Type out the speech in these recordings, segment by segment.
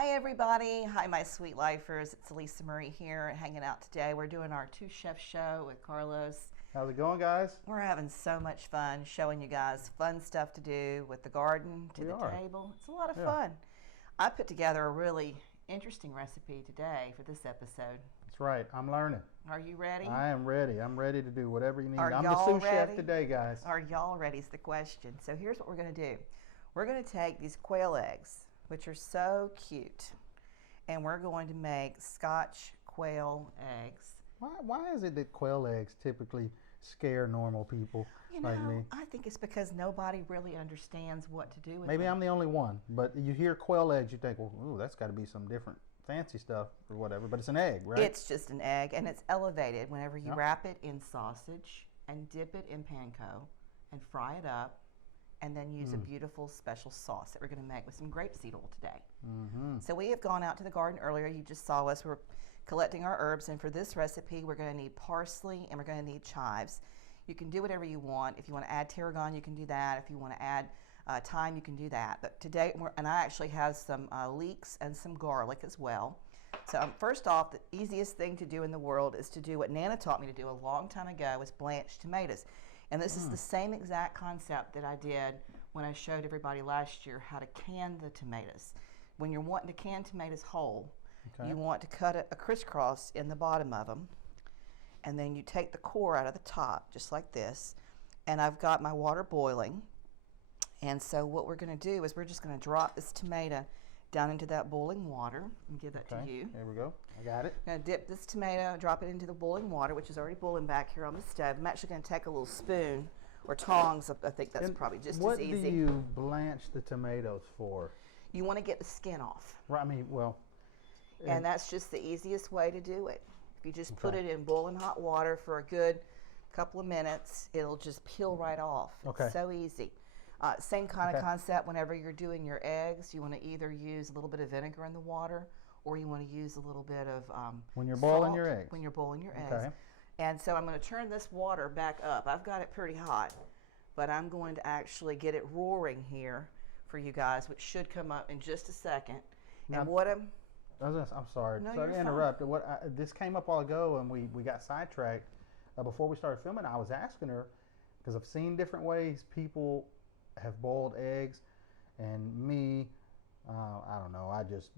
Hi everybody, hi my sweet lifers. It's Alisa Marie here, hanging out today. We're doing our two chef show with Carlos. How's it going, guys? We're having so much fun showing you guys fun stuff to do with the garden to the table. It's a lot of fun. I put together a really interesting recipe today for this episode. That's right, I'm learning. Are you ready? I am ready. I'm ready to do whatever you need. I'm the sous chef today, guys. Are y'all ready is the question. So here's what we're going to do. We're going to take these quail eggs, which are so cute, and we're going to make Scotch quail eggs. Why is it that quail eggs typically scare normal people like me? I think it's because nobody really understands what to do with Maybe them. I'm the only one, but you hear quail eggs, you think, well, ooh, that's got to be some different fancy stuff or whatever, but it's an egg, right? It's just an egg, and it's elevated whenever you wrap it in sausage and dip it in panko and fry it up, and then use a beautiful special sauce that we're going to make with some grapeseed oil today. So we have gone out to the garden earlier. You just saw us. We're collecting our herbs, and for this recipe, we're going to need parsley and we're going to need chives. You can do whatever you want. If you want to add tarragon, you can do that. If you want to add thyme, you can do that. But today, and I actually have some leeks and some garlic as well. So first off, the easiest thing to do in the world is to do what Nana taught me to do a long time ago, was blanch tomatoes. And this is the same exact concept that I did when I showed everybody last year how to can the tomatoes. When you're wanting to can tomatoes whole, you want to cut a crisscross in the bottom of them, and then you take the core out of the top, just like this. And I've got my water boiling, and so what we're going to do is we're just going to drop this tomato down into that boiling water and give that to you. There we go. I got it. I'm going to dip this tomato, drop it into the boiling water, which is already boiling back here on the stove. I'm actually going to take a little spoon or tongs. I think that's probably just as easy. What do you blanch the tomatoes for? You want to get the skin off. Right. I mean, well. And that's just the easiest way to do it. If you just put it in boiling hot water for a good couple of minutes, it'll just peel right off. Okay. It's so easy. Same kind of concept whenever you're doing your eggs. You want to either use a little bit of vinegar in the water, or you want to use a little bit of when you're boiling your eggs. When you're boiling your eggs. And so I'm going to turn this water back up. I've got it pretty hot, but I'm going to actually get it roaring here for you guys, which should come up in just a second. Now, and what I'm sorry. No, sorry to interrupt. This came up a while ago, and we got sidetracked. Before we started filming, I was asking her, because I've seen different ways people have boiled eggs, and me, I don't know, I just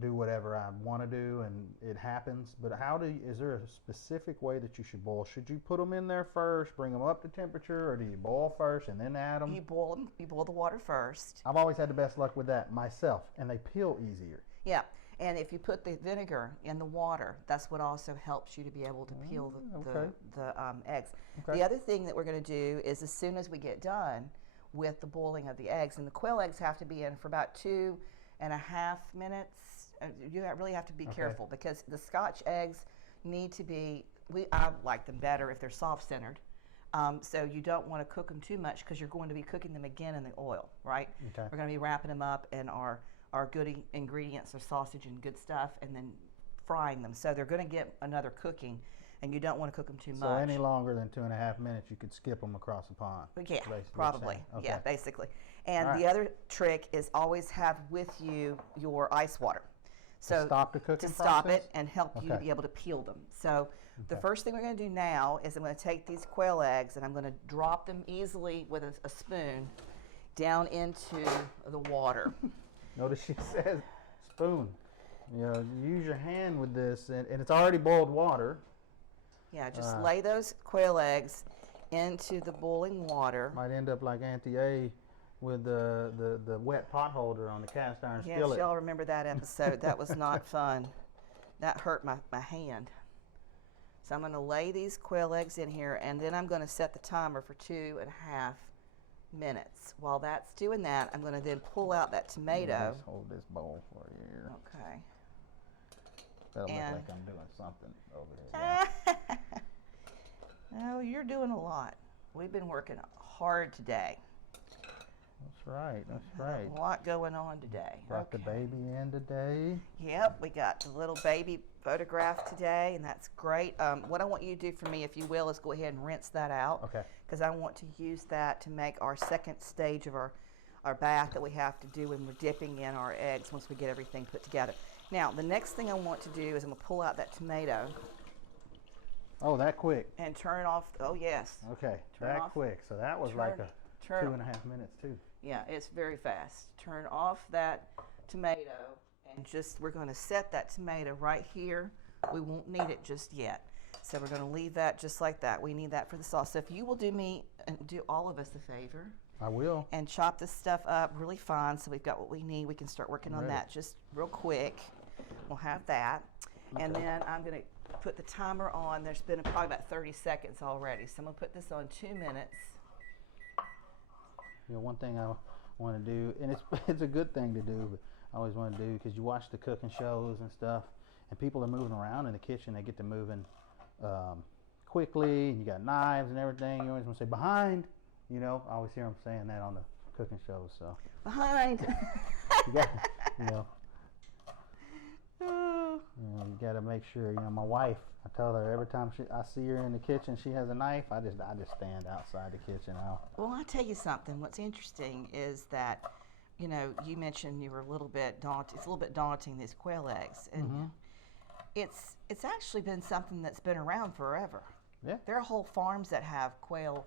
do whatever I want to do and it happens. But is there a specific way that you should boil? Should you put them in there first, bring them up to temperature, or do you boil first and then add them? You boil them. You boil the water first. I've always had the best luck with that myself, and they peel easier. Yeah, and if you put the vinegar in the water, that's what also helps you to be able to peel the eggs. The other thing that we're going to do is, as soon as we get done with the boiling of the eggs, and the quail eggs have to be in for about 2.5 minutes. You really have to be careful, because the Scotch eggs need to be, I like them better if they're soft-centered. So you don't want to cook them too much, because you're going to be cooking them again in the oil, right? Okay. We're going to be wrapping them up in our good ingredients, our sausage and good stuff, and then frying them. So they're going to get another cooking, and you don't want to cook them too much. So any longer than 2.5 minutes, you could skip them across the pond. Yeah, probably. Okay. Yeah, basically. And the other trick is always have with you your ice water. So to stop the cooking process? To stop it and help you to be able to peel them. So the first thing we're going to do now is I'm going to take these quail eggs, and I'm going to drop them easily with a spoon down into the water. Notice she says spoon. You know, use your hand with this, and it's already boiled water. Yeah, just lay those quail eggs into the boiling water. Might end up like Auntie A with the wet pot holder on the cast iron skillet. Yes, y'all remember that episode. That was not fun. That hurt my hand. So I'm going to lay these quail eggs in here, and then I'm going to set the timer for 2.5 minutes. While that's doing that, I'm going to then pull out that tomato. Let's hold this bowl for you here. Okay. That'll look like I'm doing something over here. Oh, you're doing a lot. We've been working hard today. That's right. That's right. A lot going on today. Brought the baby in today. Yep, we got the little baby photograph today, and that's great. What I want you to do for me, if you will, is go ahead and rinse that out. Okay. Because I want to use that to make our second stage of our our bath that we have to do when we're dipping in our eggs once we get everything put together. Now, the next thing I want to do is I'm going to pull out that tomato. Oh, that quick. And turn off, oh yes. Okay, turn that off, quick. So that was like a 2.5 minutes too. Yeah, it's very fast. Turn off that tomato and we're going to set that tomato right here. We won't need it just yet. So we're going to leave that just like that. We need that for the sauce. So if you will do me and do all of us a favor. I will. And chop this stuff up really fine so we've got what we need. We can start working on that just real quick. We'll have that. Okay. And then I'm going to put the timer on. There's been probably about 30 seconds already. So I'm going to put this on 2 minutes. You know, one thing I want to do, and it's a good thing to do, but I always want to do, because you watch the cooking shows and stuff, and people are moving around in the kitchen. They get to moving quickly, and you got knives and everything. You always want to say, behind. You know, I always hear them saying that on the cooking shows. So behind. you got, you got to make sure. You know, my wife, I tell her every time I see her in the kitchen, she has a knife. I just stand outside the kitchen. Well, I'll tell you something. What's interesting is that, you know, you mentioned you were a little bit daunted. It's a little bit daunting, these quail eggs, and it's actually been something that's been around forever. Yeah. There are whole farms that have quail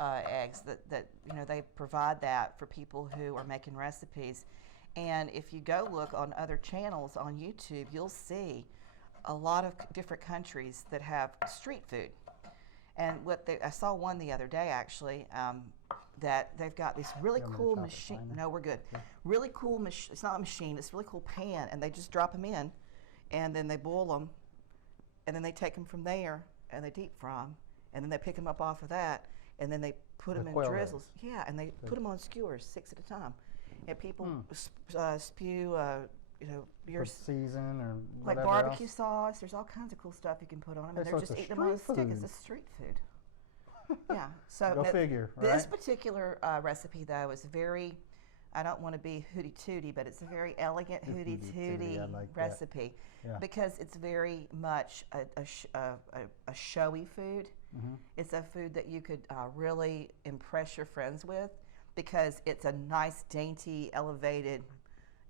eggs that you know, they provide that for people who are making recipes. And if you go look on other channels on YouTube, you'll see a lot of different countries that have street food. And I saw one the other day actually, that they've got this really cool machine. No, we're good. Yeah. Really cool machine. It's not a machine. It's a really cool pan, and they just drop them in, and then they boil them, and then they take them from there and they deep fry them, and then they pick them up off of that, and then they put them in drizzles. Yeah, and they put them on skewers 6 at a time. And people spew, you know, your season or like barbecue sauce. There's all kinds of cool stuff you can put on them, and they're just eating them on a stick. It's a street food. Yeah. So go figure. This particular recipe, though, is very. I don't want to be hooty tooty, but it's a very elegant hooty tooty recipe because it's very much a showy food. It's a food that you could really impress your friends with because it's a nice, dainty, elevated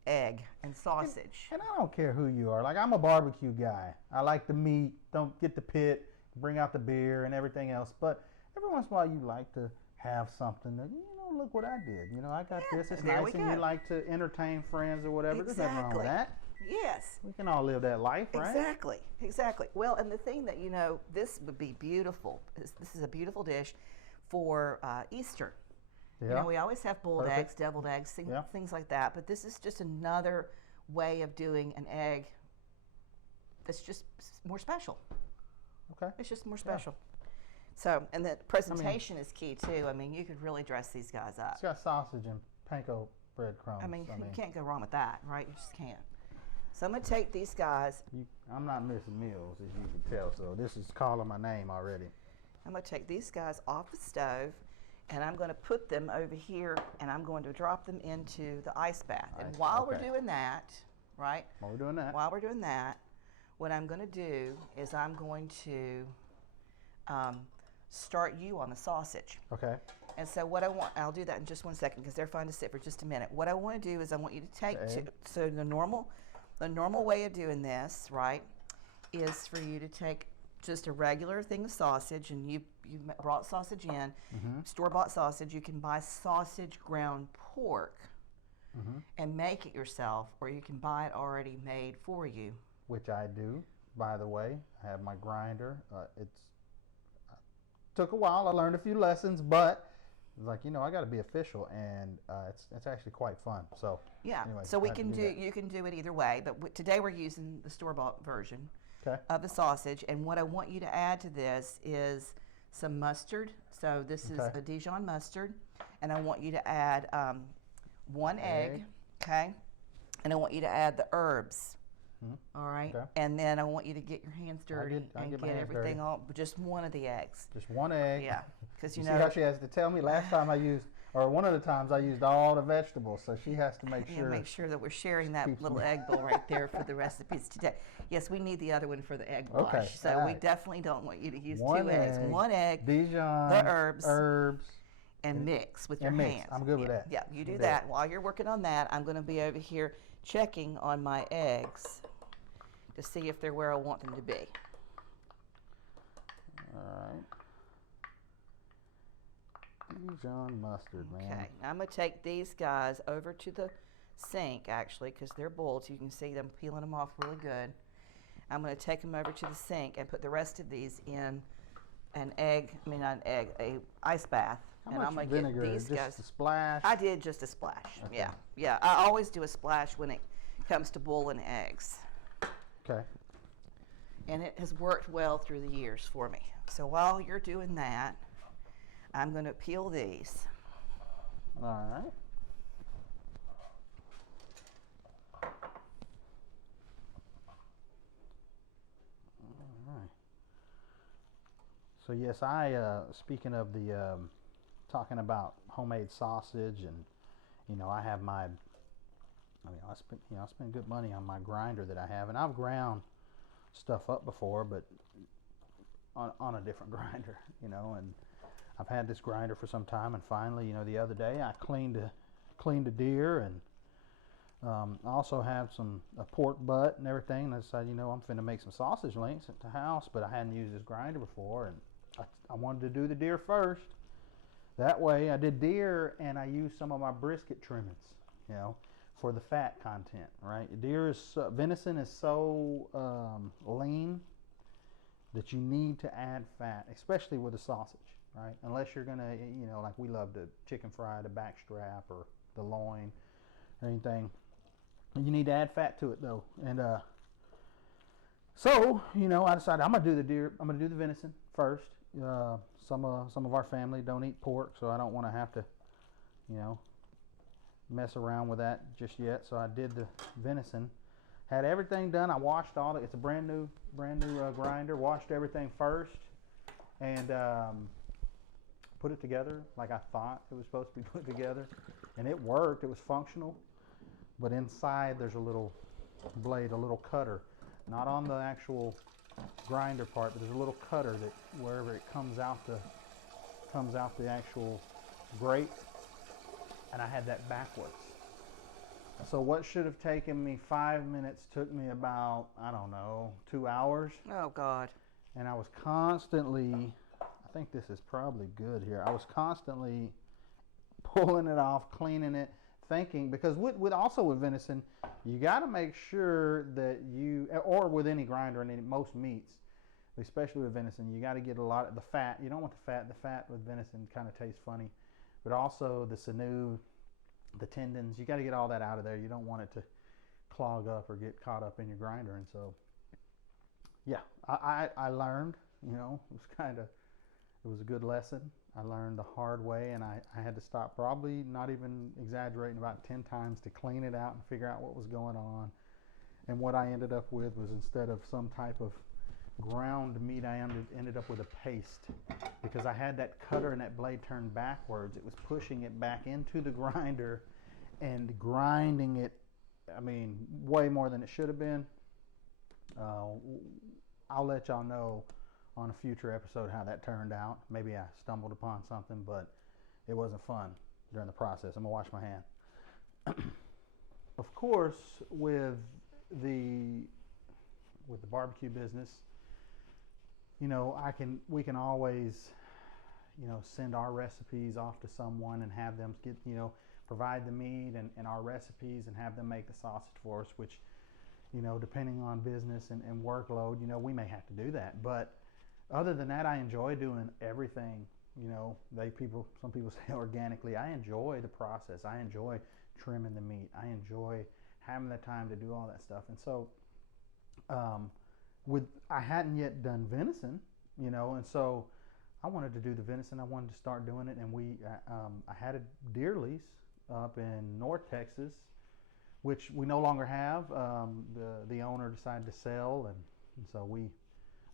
egg and sausage. And I don't care who you are. Like, I'm a barbecue guy. I like the meat. Don't get the pit. Bring out the beer and everything else. But every once in a while, you like to have something that, you know, look what I did. You know, I got this. It's nice, and you like to entertain friends or whatever. There's nothing wrong with that. Yes. We can all live that life, right? Exactly. Well, and the thing that, you know, this would be beautiful. This is a beautiful dish for Easter. Yeah. You know, we always have boiled eggs, deviled eggs, things like that. But this is just another way of doing an egg that's just more special. Okay. It's just more special. So, and the presentation is key too. I mean, you could really dress these guys up. It's got sausage and panko breadcrumbs. I mean, you can't go wrong with that, right? You just can't. So I'm going to take these guys. I'm not missing meals, as you can tell, so this is calling my name already. I'm going to take these guys off the stove, and I'm going to put them over here, and I'm going to drop them into the ice bath. And while we're doing that, right? While we're doing that. While we're doing that, what I'm going to do is I'm going to start you on the sausage. Okay. And so what I want, I'll do that in just 1 second because they're fine to sit for just a minute. What I want to do is I want you to take, so the normal way of doing this, right, is for you to take just a regular thing of sausage, and you brought sausage in, store-bought sausage. You can buy sausage ground pork and make it yourself, or you can buy it already made for you. Which I do, by the way. I have my grinder. Took a while. I learned a few lessons, but it's like, you know, I got to be official, and it's actually quite fun. So yeah. Anyway, so we can do. You can do it either way, but today we're using the store-bought version of the sausage. And what I want you to add to this is some mustard. So this is a Dijon mustard, and I want you to add 1 egg. Okay, and I want you to add the herbs. All right, and then I want you to get your hands dirty and get everything all. Just 1 of the eggs. Just 1 egg. Yeah, because you know. See how she has to tell me. Last time I used, or one of the times I used all the vegetables, so she has to make sure. Make sure that we're sharing that little egg bowl right there for the recipes today. Yes, we need the other one for the egg wash. So we definitely don't want you to use 2 eggs. 1 egg. Dijon. The herbs. and mix with your and mix. hands. I'm good with Yeah, that. yeah, you do Do that. it. While you're working on that, I'm going to be over here checking on my eggs to see if they're where I want them to be. All right. Dijon mustard, man. Okay, now I'm going to take these guys over to the sink, actually, because they're boiled, so you can see them peeling them off really good. I'm going to take them over to the sink and put the rest of these in a ice bath. How and much I'm gonna vinegar? get these Just guys. a splash? I did just a splash. Okay. Yeah, yeah. I always do a splash when it comes to boiling eggs. Okay. And it has worked well through the years for me. So while you're doing that, I'm going to peel these. All right. All right. So yes, speaking of the talking about homemade sausage, and I have I spend good money on my grinder that I have, and I've ground stuff up before, but on a different grinder, and I've had this grinder for some time, and finally, the other day I cleaned a deer, and I also have a pork butt and everything, and I decided, I'm finna make some sausage links at the house, but I hadn't used this grinder before, and I wanted to do the deer first. That way I did deer, and I used some of my brisket trimmings, for the fat content, right? Venison is so lean that you need to add fat, especially with a sausage, right? Unless you're gonna, like we love to chicken fry the back strap or the loin or anything. You need to add fat to it though, and so I decided I'm gonna do the deer. I'm gonna do the venison first. Some of our family don't eat pork, so I don't want to have to, mess around with that just yet. So I did the venison. Had everything done. I washed all it. It's a brand new grinder. Washed everything first, and put it together like I thought it was supposed to be put together, and it worked. It was functional, but inside there's a little blade, a little cutter, not on the actual grinder part, but there's a little cutter that wherever it comes out the actual grate, and I had that backwards. So what should have taken me 5 minutes took me about, I don't know, 2 hours. Oh, God. And I was constantly, I think this is probably good here, I was constantly pulling it off, cleaning it, thinking, because with venison, you got to make sure that or with any grinder and most meats, especially with venison, you got to get a lot of the fat. You don't want the fat. The fat with venison kind of tastes funny, but also the sinew, the tendons, you got to get all that out of there. You don't want it to clog up or get caught up in your grinder. And so, yeah, I learned, it was a good lesson. I learned the hard way, and I had to stop, probably not even exaggerating, about 10 times to clean it out and figure out what was going on. And what I ended up with was, instead of some type of ground meat, I ended up with a paste, because I had that cutter and that blade turned backwards. It was pushing it back into the grinder and grinding it, way more than it should have been. I'll let y'all know on a future episode how that turned out. Maybe I stumbled upon something, but it wasn't fun during the process. I'm gonna wash my hand. Of course, with the barbecue business, we can always, send our recipes off to someone and have them provide the meat and our recipes, and have them make the sausage for us, which, depending on business and workload, we may have to do that. But other than that, I enjoy doing everything, some people say organically. I enjoy the process. I enjoy trimming the meat. I enjoy having the time to do all that stuff. And so, I hadn't yet done venison, and so I wanted to do the venison. I wanted to start doing it, and I had a deer lease up in North Texas, which we no longer have. The owner decided to sell, and so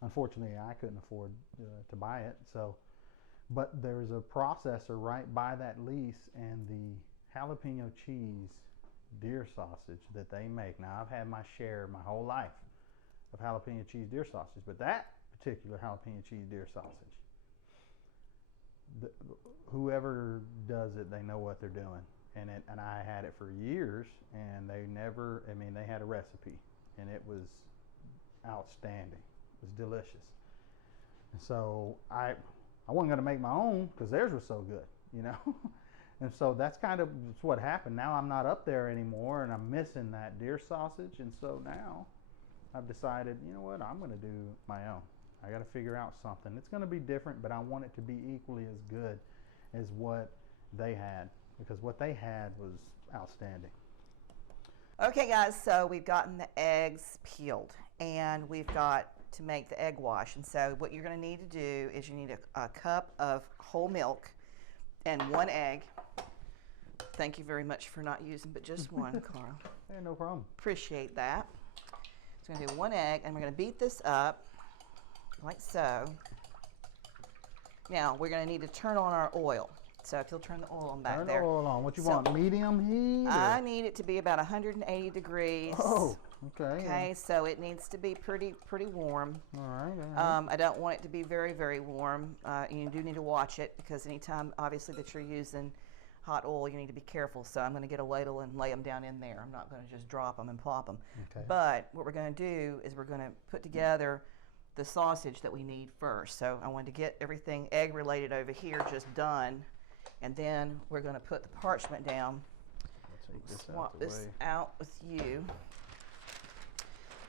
unfortunately, I couldn't afford to buy it. So, but there's a processor right by that lease, and the jalapeno cheese deer sausage that they make. Now, I've had my share my whole life of jalapeno cheese deer sausage, but that particular jalapeno cheese deer sausage, the, whoever does it, they know what they're doing. And I had it for years, and they never. I mean, they had a recipe, and it was outstanding. It was delicious. And so I wasn't going to make my own because theirs was so good, you know. And so that's kind of what happened. Now I'm not up there anymore, and I'm missing that deer sausage. And so now I've decided, you know what, I'm going to do my own. I got to figure out something. It's going to be different, but I want it to be equally as good as what they had, because what they had was outstanding. Okay guys, so we've gotten the eggs peeled and we've got to make the egg wash. And so what you're going to need to do is you need a cup of whole milk and 1 egg. Thank you very much for not using but just one, Carl. Hey, no problem. Appreciate that. So we're going to do 1 egg and we're going to beat this up like so. Now we're going to need to turn on our oil. So if you'll turn the oil on back there. Turn the oil on. What you want, medium heat? I need it to be about 180 degrees. Oh, okay. Okay, so it needs to be pretty warm. All right. I don't want it to be very warm. You do need to watch it because anytime, obviously, that you're using hot oil, you need to be careful. So I'm going to get a ladle and lay them down in there. I'm not going to just drop them and plop them. Okay. But what we're going to do is we're going to put together the sausage that we need first. So I wanted to get everything egg related over here just done. And then we're going to put the parchment down. Swap this out with you.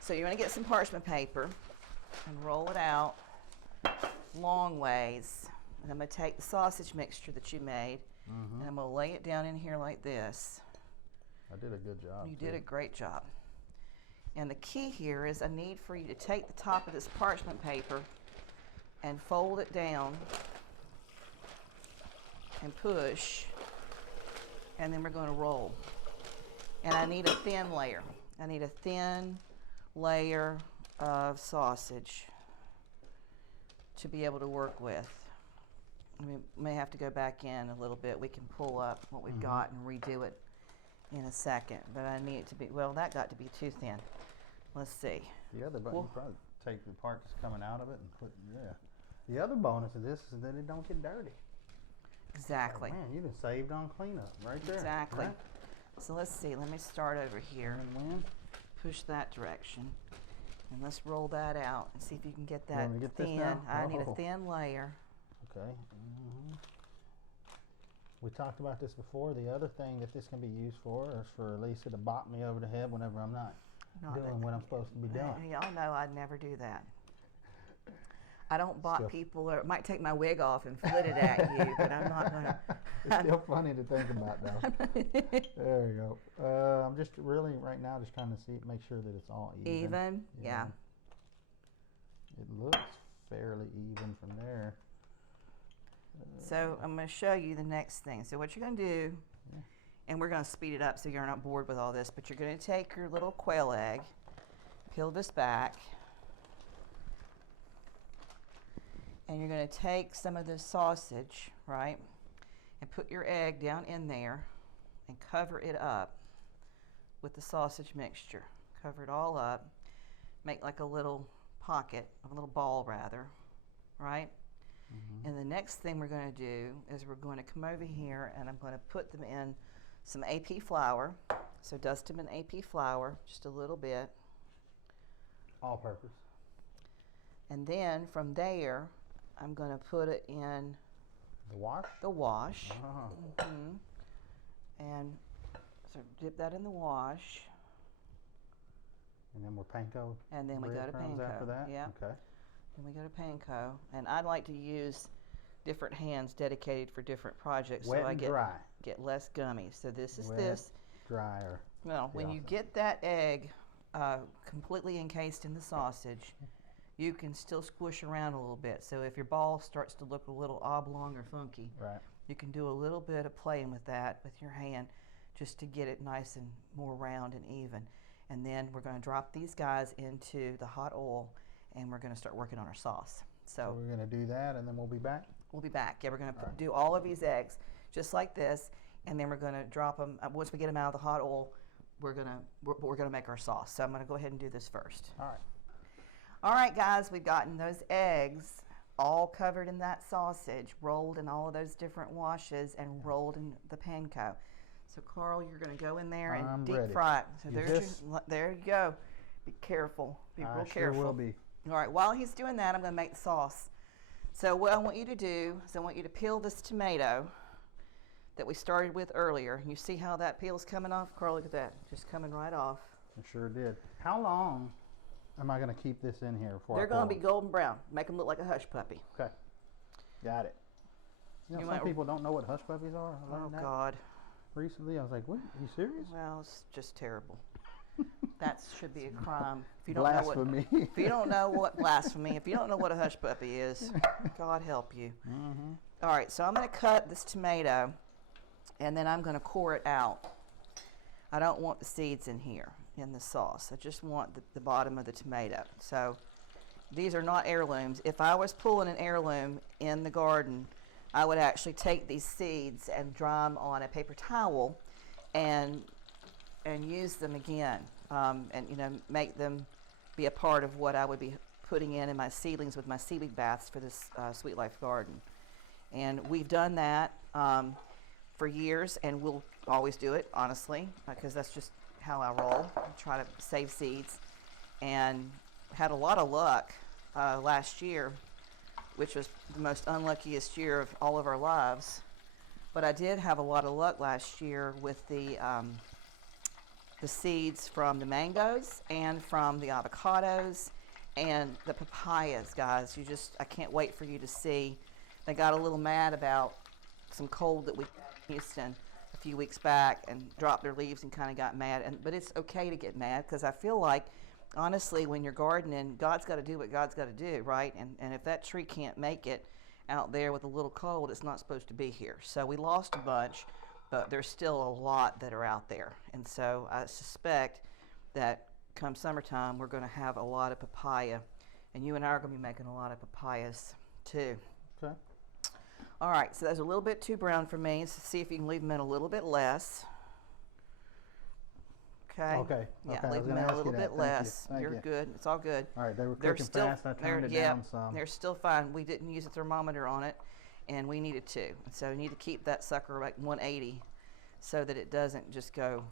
So you're going to get some parchment paper and roll it out long ways. And I'm going to take the sausage mixture that you made and I'm going to lay it down in here like this. I did a good job. You did a great job. And the key here is I need for you to take the top of this parchment paper and fold it down and push, and then we're going to roll. And I need a thin layer. I need a thin layer of sausage to be able to work with. We may have to go back in a little bit. We can pull up what we've got and redo it in a second, but I need it to be, well, that got to be too thin. Let's see. The other button, you probably take the part that's coming out of it and put, The other bonus of this is that it don't get dirty. Exactly. Oh, man, you've been saved on cleanup right there. Exactly. Right? So let's see. Let me start over here. Push that direction. And let's roll that out and see if you can get that thin. I need a thin layer. Okay. We talked about this before. The other thing that this can be used for is for Alisa to bop me over the head whenever I'm not doing what I'm supposed to be doing. Y'all know I'd never do that. I don't bop people, or might take my wig off and flit it at you, but I'm not going to. It's still funny to think about, though. There you go. I'm just really, right now, just trying to make sure that it's all even. Even? Yeah. It looks fairly even from there. So I'm going to show you the next thing. So what you're going to do, and we're going to speed it up so you're not bored with all this, but you're going to take your little quail egg, peel this back, and you're going to take some of this sausage, right, and put your egg down in there and cover it up with the sausage mixture. Cover it all up. Make like a little pocket, a little ball rather, right? And the next thing we're going to do is we're going to come over here and I'm going to put them in some AP flour. So dust them in AP flour, just a little bit. All purpose. And then from there, I'm going to put it in the wash. The wash. And so dip that in the wash. And then we're panko. And then we go to panko. After that. Yeah. Okay. Then we go to panko, and I'd like to use different hands dedicated for different projects, Wet so I and dry. get less gummy. So this is Wet, this. Dry or. Well, when you get that egg completely encased in the sausage, you can still squish around a little bit. So if your ball starts to look a little oblong or funky, right, you can do a little bit of playing with that with your hand just to get it nice and more round and even. And then we're going to drop these guys into the hot oil, and we're going to start working on our sauce. So we're going to do that, and then we'll be back? We'll be back. Yeah, we're going to do all of these eggs just like this, and then we're going to drop them. Once we get them out of the hot oil, we're going to make our sauce. So I'm going to go ahead and do this first. All right. All right, guys, we've gotten those eggs all covered in that sausage, rolled in all of those different washes, and rolled in the panko. So Carl, you're going to go in there and deep fry it. So there you go. Be careful. Be real careful. Sure will be. All right, while he's doing that, I'm going to make the sauce. So what I want you to do is I want you to peel this tomato that we started with earlier. You see how that peel's coming off? Carl, look at that. Just coming right off. It sure did. How long am I going to keep this in here before They're going to be golden brown. Make them look like a hush puppy. Okay. Got it. You know, some people don't know what hush puppies are. Oh, God. Recently, I was like, what? Are you serious? Well, it's just terrible. That should be a crime. If you don't blasphemy. If you don't know what blasphemy, if you don't know what a hush puppy is, God help you. Mm-hmm. All right, so I'm going to cut this tomato, and then I'm going to core it out. I don't want the seeds in here in the sauce. I just want the bottom of the tomato. So these are not heirlooms. If I was pulling an heirloom in the garden, I would actually take these seeds and dry them on a paper towel and use them again, and make them be a part of what I would be putting in my seedlings with my seedling baths for this Sweet Life garden. And we've done that for years, and we'll always do it, honestly, because that's just how I roll. I try to save seeds, and had a lot of luck last year, which was the most unluckiest year of all of our lives. But I did have a lot of luck last year with the seeds from the mangoes and from the avocados and the papayas, guys. I can't wait for you to see. They got a little mad about some cold that we had in Houston a few weeks back and dropped their leaves and kind of got mad. But it's okay to get mad, because I feel like, honestly, when you're gardening, God's got to do what God's got to do, right? And if that tree can't make it out there with a little cold, it's not supposed to be here. So we lost a bunch, but there's still a lot that are out there. And so I suspect that come summertime, we're going to have a lot of papaya. And you and I are going to be making a lot of papayas too. Okay. All right, so that's a little bit too brown for me. So see if you can leave them in a little bit less. Okay. Yeah, leave them in a little bit less. You're good. It's all good. All right, they were cooking fast. I turned it down some. They're still fine. We didn't use a thermometer on it, and we needed to. And so we need to keep that sucker like 180 so that it doesn't just go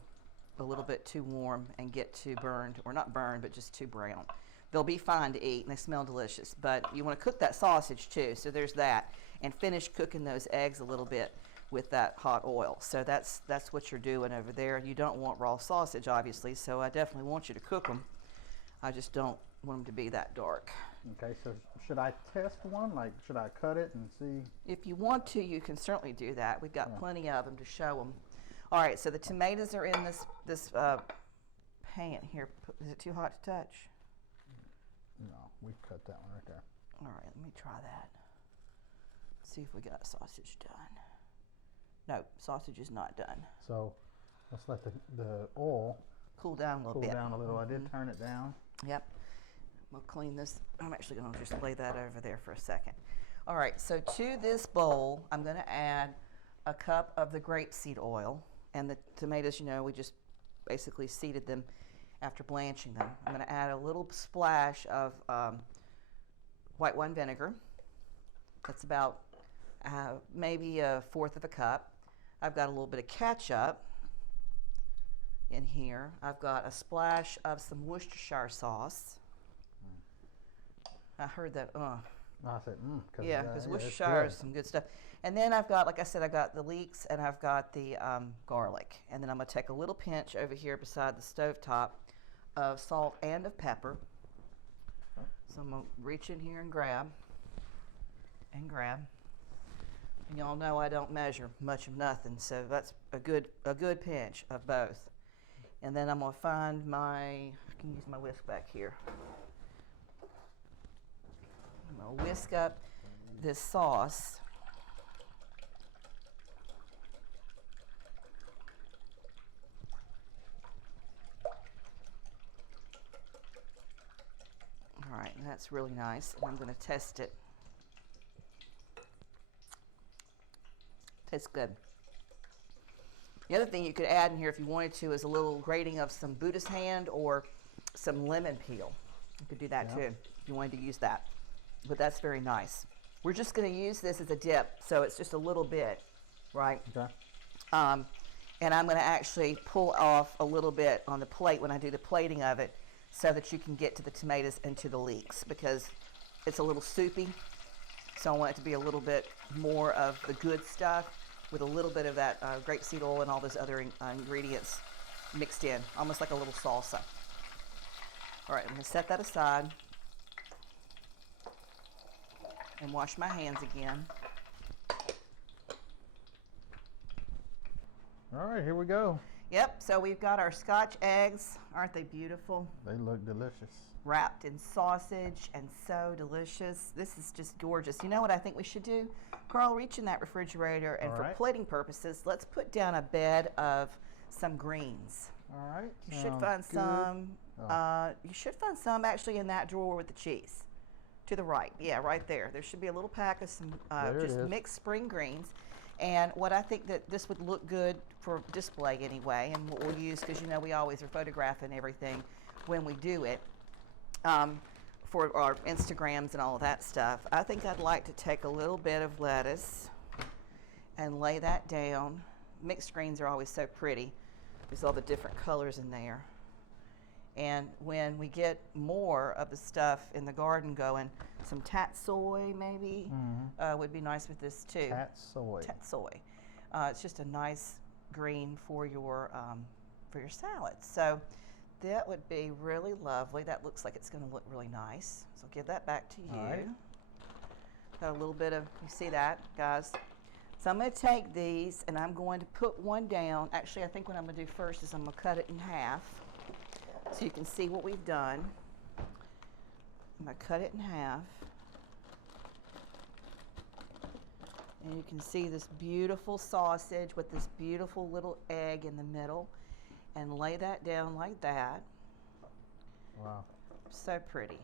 a little bit too warm and get too burned, or not burned, but just too brown. They'll be fine to eat, and they smell delicious. But you want to cook that sausage too, so there's that. And finish cooking those eggs a little bit with that hot oil. So that's what you're doing over there. You don't want raw sausage, obviously, so I definitely want you to cook them. I just don't want them to be that dark. Okay, so should I test one? Like, should I cut it and see? If you want to, you can certainly do that. We've got plenty of them to show them. All right, so the tomatoes are in this pan here. Is it too hot to touch? No, we cut that one right there. All right, let me try that. See if we got sausage done. No, sausage is not done. So let's let the oil cool down a little bit. Cool down a little. I did turn it down. Yep. We'll clean this. I'm actually going to just lay that over there for a second. All right, so to this bowl, I'm going to add a cup of the grapeseed oil. And the tomatoes, we just basically seeded them after blanching them. I'm going to add a little splash of white wine vinegar. That's about maybe 1/4 of a cup. I've got a little bit of ketchup in here. I've got a splash of some Worcestershire sauce. I heard that. I said, yeah, because Worcestershire is some good stuff. And then I've got, like I said, I've got the leeks and I've got the garlic. And then I'm going to take a little pinch over here beside the stovetop of salt and of pepper. So I'm going to reach in here and grab. And y'all know I don't measure much of nothing, so that's a good pinch of both. And then I'm going to find I can use my whisk back here. I'm going to whisk up this sauce. All right, that's really nice. And I'm going to test it. Tastes good. The other thing you could add in here if you wanted to is a little grating of some Buddha's hand or some lemon peel. You could do that too if you wanted to use that. But that's very nice. We're just going to use this as a dip, so it's just a little bit, right? Okay. And I'm going to actually pull off a little bit on the plate when I do the plating of it so that you can get to the tomatoes and to the leeks, because it's a little soupy. So I want it to be a little bit more of the good stuff with a little bit of that grapeseed oil and all those other ingredients mixed in, almost like a little salsa. All right, I'm going to set that aside and wash my hands again. All right, here we go. Yep, so we've got our Scotch eggs. Aren't they beautiful? They look delicious. Wrapped in sausage and so delicious. This is just gorgeous. You know what I think we should do? Carl, reach in that refrigerator, and for plating purposes, let's put down a bed of some greens. All right. You should find some. You should find some actually in that drawer with the cheese. To the right, yeah, right there. There should be a little pack of some just mixed spring greens. And what I think that this would look good for display anyway, and what we'll use, because you know we always are photographing everything when we do it, for our Instagrams and all of that stuff. I think I'd like to take a little bit of lettuce and lay that down. Mixed greens are always so pretty. There's all the different colors in there. And when we get more of the stuff in the garden going, some tatsoi maybe would be nice with this too. Tatsoi. Tatsoi. It's just a nice green for your salad. So that would be really lovely. That looks like it's going to look really nice. So I'll give that back to you. All right. Got a little bit of, you see that, guys? So I'm going to take these and I'm going to put one down. Actually, I think what I'm going to do first is I'm going to cut it in half so you can see what we've done. I'm going to cut it in half. And you can see this beautiful sausage with this beautiful little egg in the middle, and lay that down like that. Wow. So pretty.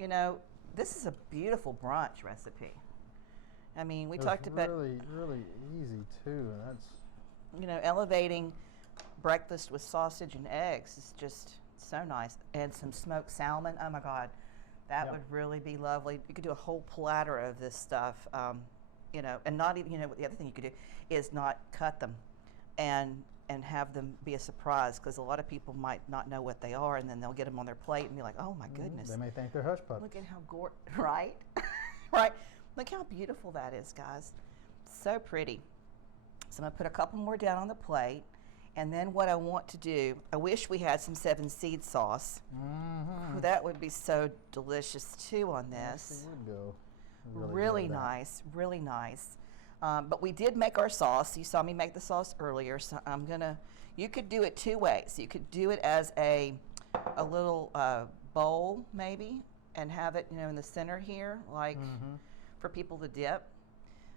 You know, this is a beautiful brunch recipe. I mean, we talked about really, really easy too. That's, you know, elevating breakfast with sausage and eggs is just so nice. And some smoked salmon. Oh my God, that would really be lovely. You could do a whole platter of this stuff. You know, and not even, you know, the other thing you could do is not cut them and have them be a surprise, because a lot of people might not know what they are, and then they'll get them on their plate and be like, oh my goodness. They may think they're hush puppies. Look at how right? Right? Look how beautiful that is, guys. So pretty. So I'm going to put a couple more down on the plate, and then what I want to do, I wish we had some Seven Seed sauce. That would be so delicious too on this. It would go really nice, really nice. But we did make our sauce. You saw me make the sauce earlier, so I'm gonna, you could do it two ways. You could do it as a little bowl maybe, and have it, you know, in the center here, like for people to dip.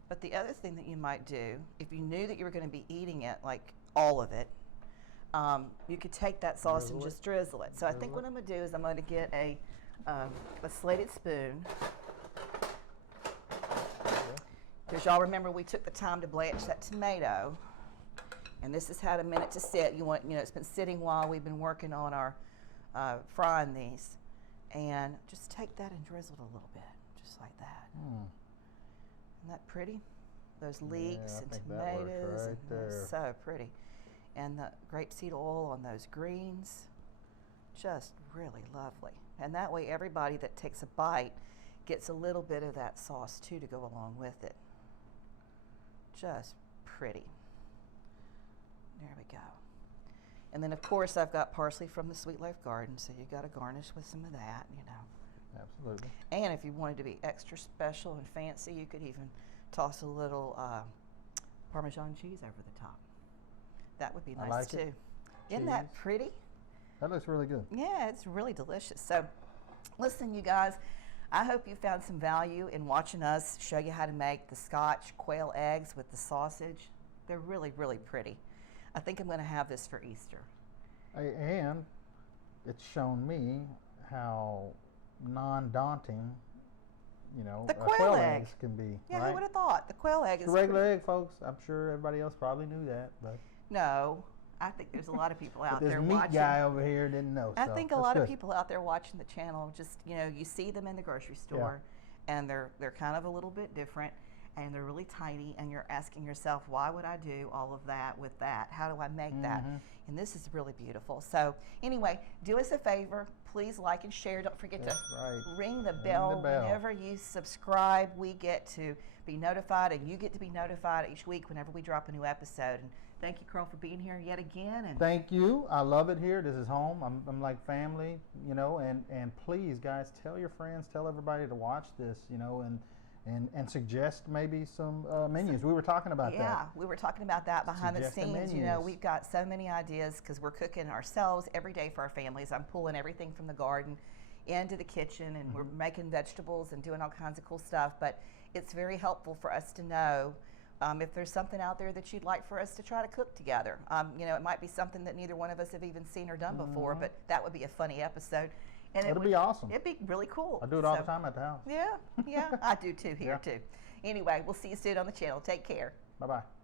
But the other thing that you might do, if you knew that you were gonna be eating it, like all of it, you could take that sauce and just drizzle it. So I think what I'm gonna do is I'm gonna get a slated spoon. Because y'all remember we took the time to blanch that tomato, and this has had a minute to sit. You want, you know, it's been sitting while we've been working on our frying these, and just take that and drizzle it a little bit, just like that. Isn't that pretty? Those leeks and tomatoes, and they're so pretty, and the grapeseed oil on those greens, just really lovely. And that way, everybody that takes a bite gets a little bit of that sauce too to go along with it. Just pretty. There we go. And then of course I've got parsley from the Sweet Loaf Garden, so you got to garnish with some of that, you know. Absolutely. And if you wanted to be extra special and fancy, you could even toss a little Parmesan cheese over the top. That would be nice too. Isn't that pretty? That looks really good. Yeah, it's really delicious. So listen, you guys, I hope you found some value in watching us show you how to make the Scotch quail eggs with the sausage. They're really, really pretty. I think I'm going to have this for Easter. And it's shown me how non-daunting, you know, the quail egg can be. Yeah, right? who would have thought? The quail egg is a regular egg, folks. I'm sure everybody else probably knew that, but no. I think there's a lot of people out there watching. This meat guy over here didn't know. I think a lot of people out there watching the channel just, you know, you see them in the grocery store, and they're kind of a little bit different, and they're really tiny, and you're asking yourself, why would I do all of that with that? How do I make that? And this is really beautiful. So anyway, do us a favor, please like and share. Don't forget to ring the bell whenever you subscribe. We get to be notified, and you get to be notified each week whenever we drop a new episode. And thank you, Carl, for being here yet again. And thank you. I love it here. This is home. I'm like family, you know, and please, guys, tell your friends, tell everybody to watch this, you know, and suggest maybe some menus. We were talking about that. Yeah, we were talking about that behind the scenes. Menus. You know, we've got so many ideas because we're cooking ourselves every day for our families. I'm pulling everything from the garden into the kitchen, and we're making vegetables and doing all kinds of cool stuff. But it's very helpful for us to know if there's something out there that you'd like for us to try to cook together. You know, it might be something that neither one of us have even seen or done before, but that would be a funny episode. And it'd be awesome. It'd be really cool. I do it all the time at the house. Yeah, I do too here too. Anyway, we'll see you soon on the channel. Take care. Bye-bye.